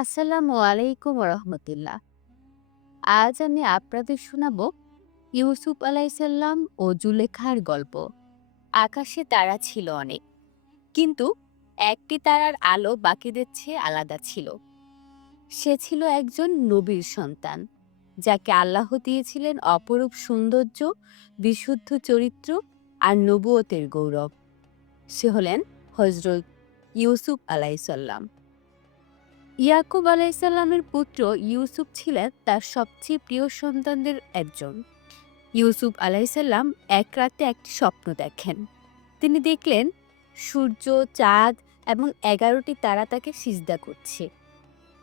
আসসালামু আলাইকুম রহমতুল্লাহ আজ আমি আপনাদের শোনাব ইউসুফ আলাইসাল্লাম ও জুলেখার গল্প। আকাশে তারা ছিল অনেক, কিন্তু একটি তারার আলো বাকিদের চেয়ে আলাদা ছিল। সে ছিল একজন নবীর সন্তান, যাকে আল্লাহ দিয়েছিলেন অপরূপ সৌন্দর্য, বিশুদ্ধ চরিত্র আর নবুয়তের গৌরব। সে হলেন হজরত ইউসুফ আলাইসাল্লাম। ইয়াকুব আলাইসাল্লামের পুত্র ইউসুফ ছিলেন তার সবচেয়ে প্রিয় সন্তানদের একজন। ইউসুফ আলাইসাল্লাম এক রাতে একটি স্বপ্ন দেখেন। তিনি দেখলেন, সূর্য, চাঁদ এবং এগারোটি তারা তাকে সিজদা করছে।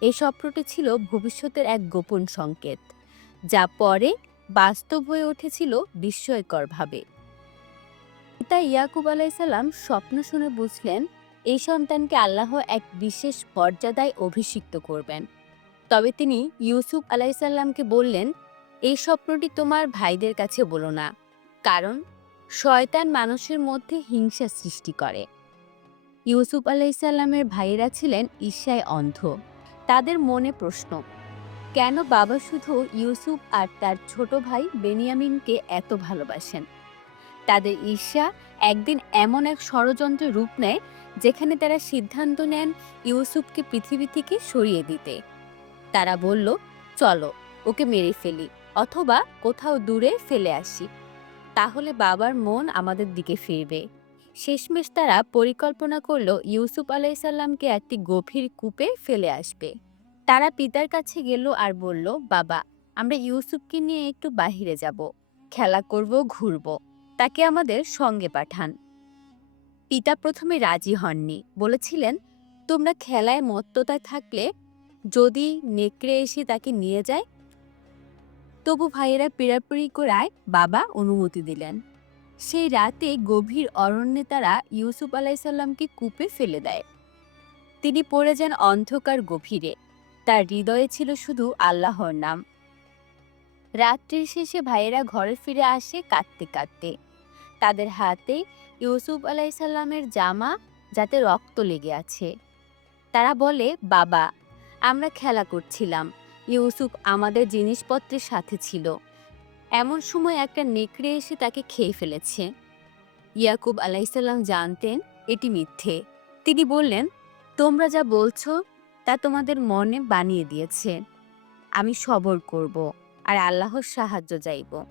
এই স্বপ্নটি ছিল ভবিষ্যতের এক গোপন সংকেত, যা পরে বাস্তব হয়ে উঠেছিল বিস্ময়করভাবে। পিতা ইয়াকুব আলাইসাল্লাম স্বপ্ন শুনে বুঝলেন এই সন্তানকে আল্লাহ এক বিশেষ মর্যাদায় অভিষিক্ত করবেন। তবে তিনি ইউসুফ আলাইসাল্লামকে বললেন, এই স্বপ্নটি তোমার ভাইদের কাছে বলো না, কারণ শয়তান মানুষের মধ্যে হিংসা সৃষ্টি করে। ইউসুফ আলাইসাল্লামের ভাইয়েরা ছিলেন ঈর্ষায় অন্ধ। তাদের মনে প্রশ্ন, কেন বাবা শুধু ইউসুফ আর তার ছোট ভাই বেনিয়ামিনকে এত ভালোবাসেন? তাদের ঈর্ষা একদিন এমন এক ষড়যন্ত্রের রূপ নেয় যেখানে তারা সিদ্ধান্ত নেন ইউসুফকে পৃথিবী থেকে সরিয়ে দিতে। তারা বলল, চলো, ওকে মেরে ফেলি, অথবা কোথাও দূরে ফেলে আসি। তাহলে বাবার মন আমাদের দিকে ফিরবে। শেষমেশ তারা পরিকল্পনা করল, ইউসুফ আলাইসাল্লামকে একটি গভীর কূপে ফেলে আসবে। তারা পিতার কাছে গেল আর বলল, বাবা, আমরা ইউসুফকে নিয়ে একটু বাহিরে যাব। খেলা করব, ঘুরব। তাকে আমাদের সঙ্গে পাঠান। পিতা প্রথমে রাজি হননি। বলেছিলেন, তোমরা খেলায় মত্ততায় থাকলে যদি নেকড়ে এসে তাকে নিয়ে যায়, তবু ভাইয়েরা পিড়াপিড়ি করায় বাবা অনুমতি দিলেন। সেই রাতে গভীর অরণ্যে তারা ইউসুফ আলাইসাল্লামকে কূপে ফেলে দেয়। তিনি পড়ে যান অন্ধকার গভীরে। তার হৃদয়ে ছিল শুধু আল্লাহর নাম। রাত্রির শেষে ভাইয়েরা ঘরে ফিরে আসে কাঁদতে কাঁদতে। তাদের হাতে ইউসুফ আলাইসাল্লামের জামা যাতে রক্ত লেগে আছে। তারা বলে, বাবা, আমরা খেলা করছিলাম। ইউসুফ আমাদের জিনিসপত্রের সাথে ছিল। এমন সময় একটা নেকড়ে এসে তাকে খেয়ে ফেলেছে। ইয়াকুব আলাইসাল্লাম জানতেন এটি মিথ্যে। তিনি বললেন, তোমরা যা বলছো, তা তোমাদের মনে বানিয়ে দিয়েছে। আমি সবর করব আর আল্লাহর সাহায্য চাইব।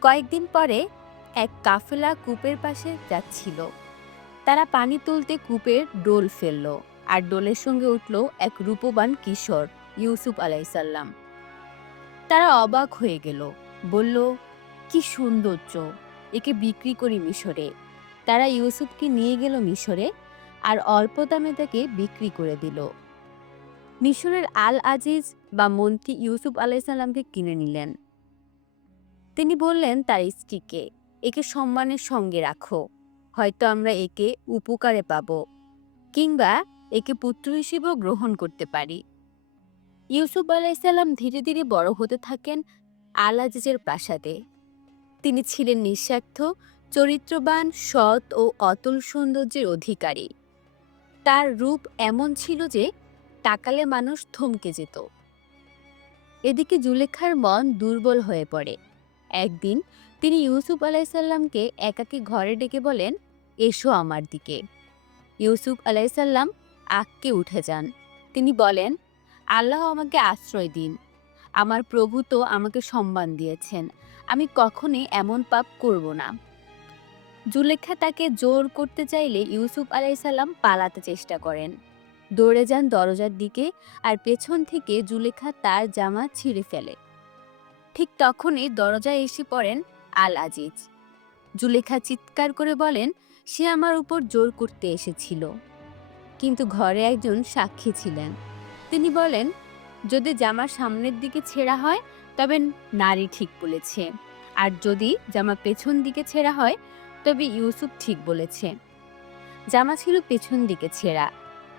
কয়েকদিন পরে এক কাফেলা কূপের পাশে যাচ্ছিল। তারা পানি তুলতে কূপের ডোল ফেলল আর ডোলের সঙ্গে উঠল এক রূপবান কিশোর, ইউসুফ আলাইসাল্লাম তারা অবাক হয়ে গেল, বলল, কি সৌন্দর্য একে বিক্রি করি মিশরে। তারা ইউসুফকে নিয়ে গেল মিশরে আর অল্প দামে তাকে বিক্রি করে দিল। মিশরের আল আজিজ বা মন্ত্রী ইউসুফ আলাইসাল্লামকে কিনে নিলেন। তিনি বললেন, তার স্ত্রীকে। একে সম্মানের সঙ্গে রাখো। হয়তো আমরা একে উপকারে পাব কিংবা একে পুত্র হিসেবেও গ্রহণ করতে পারি। ইউসুফ আলাইসাল্লাম ধীরে ধীরে বড় হতে থাকেন আল আজিজের প্রাসাদে। তিনি ছিলেন নিঃস্বার্থ, চরিত্রবান, সৎ ও অতুল সৌন্দর্যের অধিকারী। তার রূপ এমন ছিল যে তাকালে মানুষ থমকে যেত। এদিকে জুলেখার মন দুর্বল হয়ে পড়ে। একদিন তিনি ইউসুফ আলাইসাল্লামকে একাকী ঘরে ডেকে বলেন, এসো আমার দিকে। ইউসুফ আলাইসাল্লাম আঁককে উঠে যান। তিনি বলেন, আল্লাহ আমাকে আশ্রয় দিন। আমার প্রভু তো আমাকে সম্মান দিয়েছেন। আমি কখনই এমন পাপ করব না। জুলেখা তাকে জোর করতে চাইলে ইউসুফ আলাইসাল্লাম পালাতে চেষ্টা করেন। দৌড়ে যান দরজার দিকে আর পেছন থেকে জুলেখা তার জামা ছিঁড়ে ফেলে। ঠিক তখনই দরজায় এসে পড়েন আল আজিজ জুলেখা চিৎকার করে বলেন, সে আমার উপর জোর করতে এসেছিল। কিন্তু ঘরে একজন সাক্ষী ছিলেন। তিনি বলেন, যদি জামা সামনের দিকে ছেঁড়া হয়, তবে নারী ঠিক বলেছে। আর যদি জামা পেছন দিকে ছেঁড়া হয়, তবে ইউসুফ ঠিক বলেছে। জামা ছিল পেছন দিকে ছেঁড়া।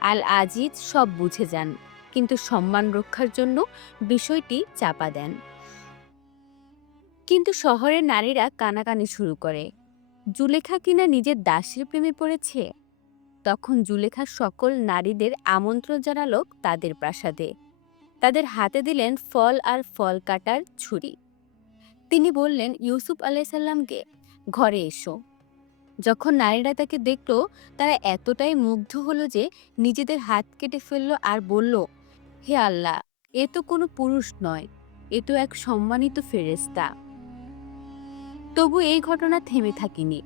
আল আজিজ সব বুঝে যান, কিন্তু সম্মান রক্ষার জন্য বিষয়টি চাপা দেন। কিন্তু শহরের নারীরা কানাকানি শুরু করে। জুলেখা কিনা নিজের দাসের প্রেমে পড়েছে? তখন জুলেখা সকল নারীদের আমন্ত্রণ জানালো তাদের প্রাসাদে। তাদের হাতে দিলেন ফল আর ফল কাটার ছুরি। তিনি বললেন, ইউসুফ আলাইসাল্লামকে ঘরে এসো। যখন নারীরা তাকে দেখল, তারা এতটাই মুগ্ধ হলো যে নিজেদের হাত কেটে ফেলল আর বলল, হে আল্লাহ, এ তো কোনো পুরুষ নয়, এ তো এক সম্মানিত ফেরেস্তা তবু এই ঘটনা থেমে থাকেনি।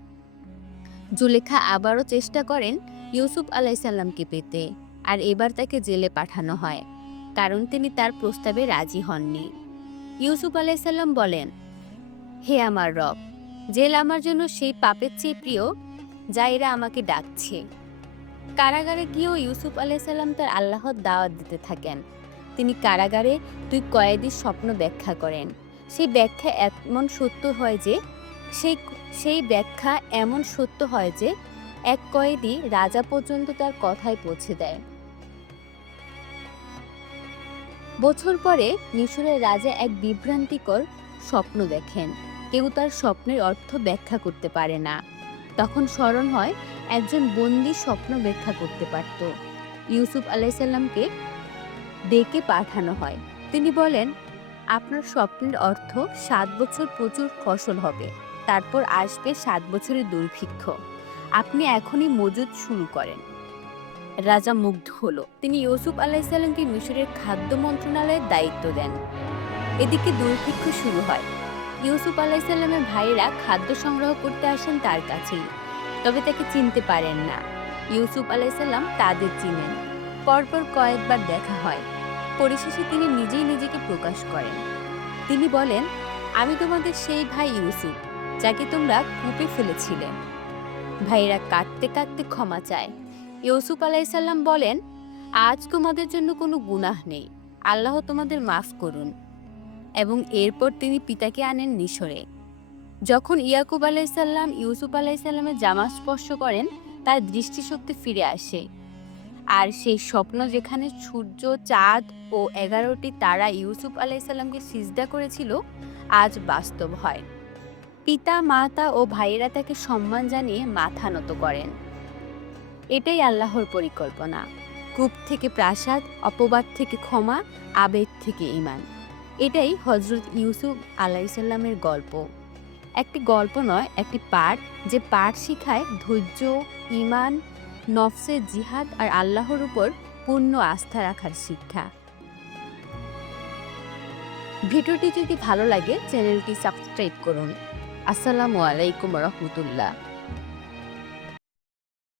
জুলেখা আবারও চেষ্টা করেন ইউসুফ আলাইসাল্লামকে পেতে, আর এবার তাকে জেলে পাঠানো হয়, কারণ তিনি তার প্রস্তাবে রাজি হননি। ইউসুফ আলাইসাল্লাম বলেন, হে আমার রব, জেল আমার জন্য সেই পাপের চেয়ে প্রিয়, যা এরা আমাকে ডাকছে। কারাগারে গিয়েও ইউসুফ আলাইসাল্লাম তার আল্লাহর দাওয়াত দিতে থাকেন। তিনি কারাগারে দুই কয়েদির স্বপ্ন ব্যাখ্যা করেন। সেই ব্যাখ্যা এমন সত্য হয় যে সেই সেই ব্যাখ্যা এমন সত্য হয় যে এক কয়েদি রাজা পর্যন্ত তার কথায় পৌঁছে দেয়। বছর পরে মিশরের রাজা এক বিভ্রান্তিকর স্বপ্ন দেখেন। কেউ তার স্বপ্নের অর্থ ব্যাখ্যা করতে পারে না। তখন স্মরণ হয়, একজন বন্দি স্বপ্ন ব্যাখ্যা করতে পারত। ইউসুফ আলাইসাল্লামকে ডেকে পাঠানো হয়। তিনি বলেন, আপনার স্বপ্নের অর্থ সাত বছর প্রচুর ফসল হবে। তারপর আসবে সাত বছরের দুর্ভিক্ষ। আপনি এখনই মজুদ শুরু করেন। রাজা মুগ্ধ হলো। তিনি ইউসুফ আলাইসাল্লামকে মিশরের খাদ্য মন্ত্রণালয়ের দায়িত্ব দেন। এদিকে দুর্ভিক্ষ শুরু হয়। ইউসুফ আলাইসাল্লামের ভাইয়েরা খাদ্য সংগ্রহ করতে আসেন তার কাছেই। তবে তাকে চিনতে পারেন না। ইউসুফ আলাইসাল্লাম তাদের চিনেন। পরপর কয়েকবার দেখা হয়। পরিশেষে তিনি নিজেই নিজেকে প্রকাশ করেন। তিনি বলেন, আমি তোমাদের সেই ভাই ইউসুফ। যাকে তোমরা কূপে ফেলেছিলে। ভাইয়েরা কাঁদতে কাঁদতে ক্ষমা চায়। ইউসুফ আলাইসাল্লাম বলেন, আজ তোমাদের জন্য কোনো গুনাহ নেই। আল্লাহ তোমাদের মাফ করুন। এবং এরপর তিনি পিতাকে আনেন মিশরে। যখন ইয়াকুব আলাইসাল্লাম ইউসুফ আলাইসাল্লামের জামা স্পর্শ করেন, তার দৃষ্টিশক্তি ফিরে আসে। আর সেই স্বপ্ন যেখানে সূর্য, চাঁদ ও এগারোটি তারা ইউসুফ আলাইসাল্লামকে সিজদা করেছিল, আজ বাস্তব হয়। পিতা, মাতা ও ভাইয়েরা তাকে সম্মান জানিয়ে মাথা নত করেন। এটাই আল্লাহর পরিকল্পনা। কূপ থেকে প্রাসাদ, অপবাদ থেকে ক্ষমা, আবেগ থেকে ইমান এটাই হজরত ইউসুফ আলাইসাল্লামের গল্প। একটি গল্প নয়, একটি পাঠ যে পাঠ শিখায় ধৈর্য ইমান নফসের জিহাদ আর আল্লাহর উপর পূর্ণ আস্থা রাখার শিক্ষা। ভিডিওটি যদি ভালো লাগে, চ্যানেলটি সাবস্ক্রাইব করুন। আসসালামু আলাইকুম রহমতুল্লাহ